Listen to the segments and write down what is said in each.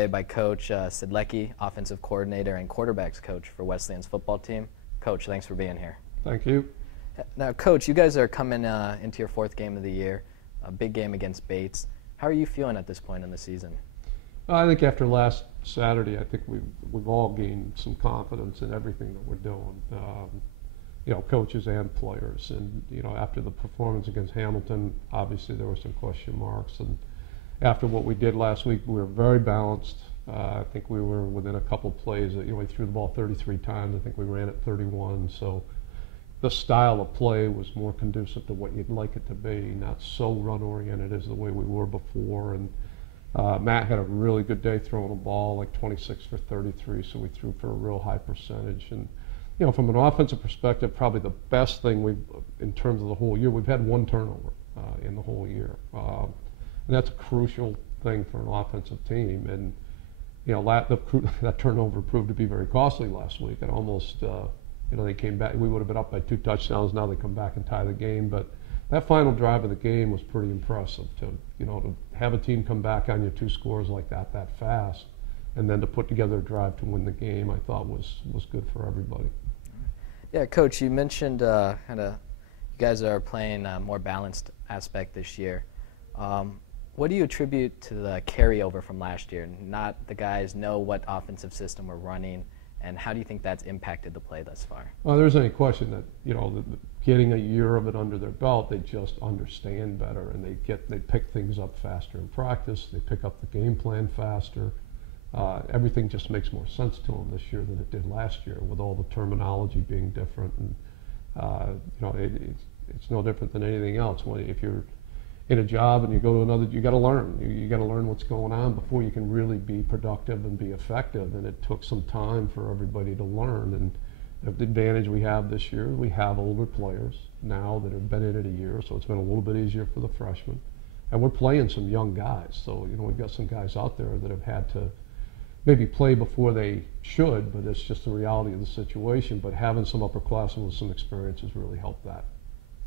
today by Coach Siedlecki, offensive coordinator and quarterbacks coach for Wesleyan's football team. Coach, thanks for being here. Thank you. Now, Coach, you guys are coming into your fourth game of the year, a big game against Bates. How are you feeling at this point in the season? I think after last Saturday, I think we've all gained some confidence in everything that we're doing. Coaches and players. And after the performance against Hamilton, obviously there were some question marks. And after what we did last week, we were very balanced. I think we were within a couple plays. We threw the ball 33 times. I think we ran it 31. So the style of play was more conducive to what you'd like it to be, not so run-oriented as the way we were before. And Matt had a really good day throwing the ball, like 26 for 33, so we threw for a real high percentage. And from an offensive perspective, probably the best thing in terms of the whole year, we've had one turnover in the whole year. And that's a crucial thing for an offensive team. And that turnover proved to be very costly last week. It almost, they came back. We would have been up by 2 touchdowns. Now they come back and tie the game. But that final drive of the game was pretty impressive. To have a team come back on you 2 scores like that fast, and then to put together a drive to win the game, I thought was good for everybody. Yeah, Coach, you mentioned you guys are playing a more balanced aspect this year. What do you attribute to the carryover from last year? Not the guys know what offensive system we're running, and how do you think that's impacted the play thus far? Well, there's any question that getting a year of it under their belt, they just understand better, and they pick things up faster in practice. They pick up the game plan faster. Everything just makes more sense to them this year than it did last year, with all the terminology being different. And it's no different than anything else. If you're in a job and you go to another, you got to learn. You got to learn what's going on before you can really be productive and be effective. And it took some time for everybody to learn. And the advantage we have this year, we have older players now that have been in it a year, so it's been a little bit easier for the freshmen. And we're playing some young guys, so we've got some guys out there that have had to maybe play before they should, but it's just the reality of the situation. But having some upperclassmen with some experience has really helped that.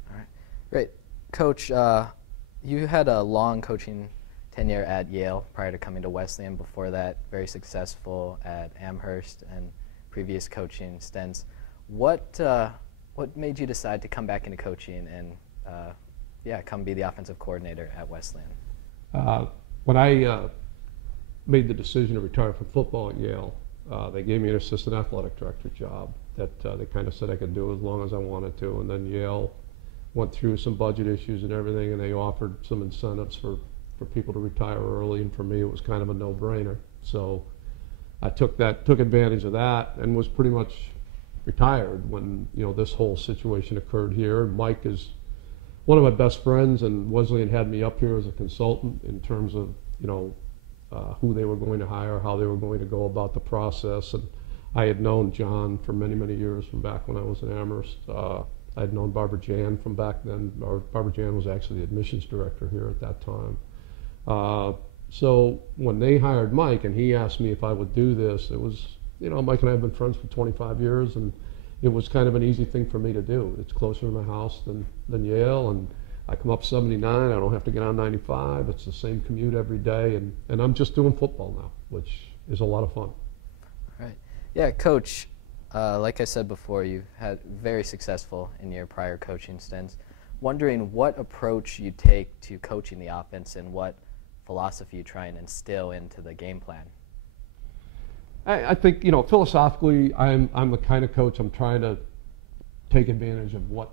All right, great. Coach, you had a long coaching tenure at Yale prior to coming to Wesleyan. Before that, very successful at Amherst and previous coaching stints. What made you decide to come back into coaching and come be the offensive coordinator at Wesleyan? When I made the decision to retire from football at Yale, they gave me an assistant athletic director job that they kind of said I could do as long as I wanted to. And then Yale went through some budget issues and everything, and they offered some incentives for people to retire early, and for me it was kind of a no-brainer. So I took advantage of that and was pretty much retired when this whole situation occurred here. Mike is one of my best friends, and Wesleyan had me up here as a consultant in terms of who they were going to hire, how they were going to go about the process. And I had known John for many, many years from back when I was in Amherst. I had known Barbara Jan from back then. Barbara Jan was actually the admissions director here at that time. So when they hired Mike and he asked me if I would do this, it was, Mike and I have been friends for 25 years, and it was kind of an easy thing for me to do. It's closer to my house than Yale, and I come up 79, I don't have to get on 95. It's the same commute every day, and I'm just doing football now, which is a lot of fun. All right. Yeah, Coach, like I said before, you've had very successful in your prior coaching stints. Wondering what approach you take to coaching the offense and what philosophy you try and instill into the game plan. I think, philosophically, I'm the kind of coach, I'm trying to take advantage of what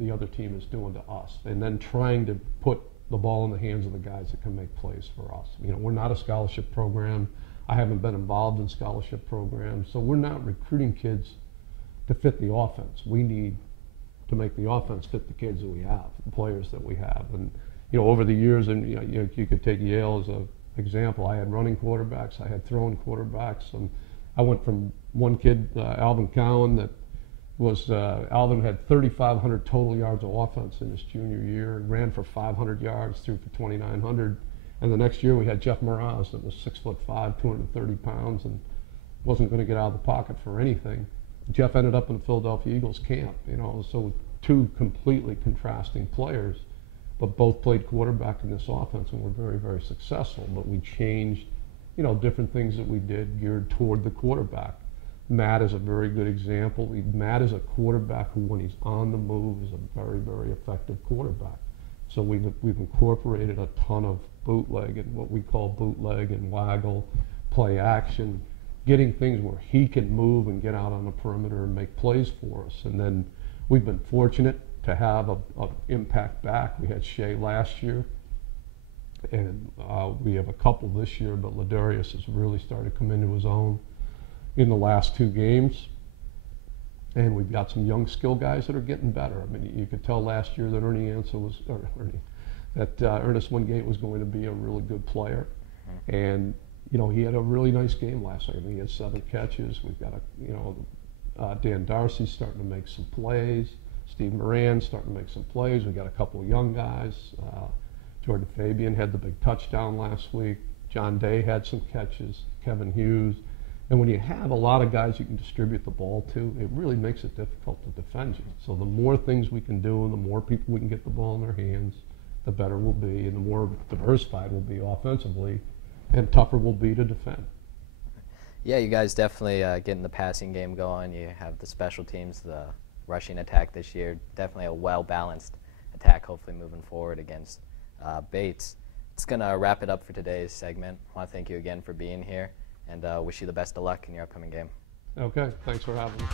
the other team is doing to us, and then trying to put the ball in the hands of the guys that can make plays for us. We're not a scholarship program. I haven't been involved in scholarship programs, so we're not recruiting kids to fit the offense. We need to make the offense fit the kids that we have, the players that we have. And over the years, and you could take Yale as an example. I had running quarterbacks, I had throwing quarterbacks, and I went from one kid, Alvin Cowan, that was Alvin had 3,500 total yards of offense in his junior year, and ran for 500 yards, threw for 2,900. And the next year we had Jeff Mraz, that was 6'5", 230 pounds, and wasn't going to get out of the pocket for anything. Jeff ended up in the Philadelphia Eagles camp, so 2 completely contrasting players, but both played quarterback in this offense and were very, very successful. But we changed different things that we did geared toward the quarterback. Matt is a very good example. Matt is a quarterback who, when he's on the move, is a very, very effective quarterback. So we've incorporated a ton of bootleg and what we call bootleg and waggle, play action, getting things where he can move and get out on the perimeter and make plays for us. And then we've been fortunate to have a impact back. We had Shea last year, and we have a couple this year, but Ladarius has really started to come into his own in the last 2 games. And we've got some young skill guys that are getting better. I mean, you could tell last year that Ernest Wingate was going to be a really good player. And, he had a really nice game last night. I mean, he had 7 catches. We've got Dan Darcy's starting to make some plays. Steve Moran's starting to make some plays. We've got a couple of young guys. Jordan Fabian had the big touchdown last week. John Day had some catches. Kevin Hughes. And when you have a lot of guys you can distribute the ball to, it really makes it difficult to defend you. So the more things we can do and the more people we can get the ball in their hands, the better we'll be, and the more diversified we'll be offensively, and tougher we'll be to defend. Yeah, you guys definitely getting the passing game going. You have the special teams, the rushing attack this year. Definitely a well-balanced attack, hopefully moving forward against Bates. It's going to wrap it up for today's segment. I want to thank you again for being here, and wish you the best of luck in your upcoming game. Okay, thanks for having me.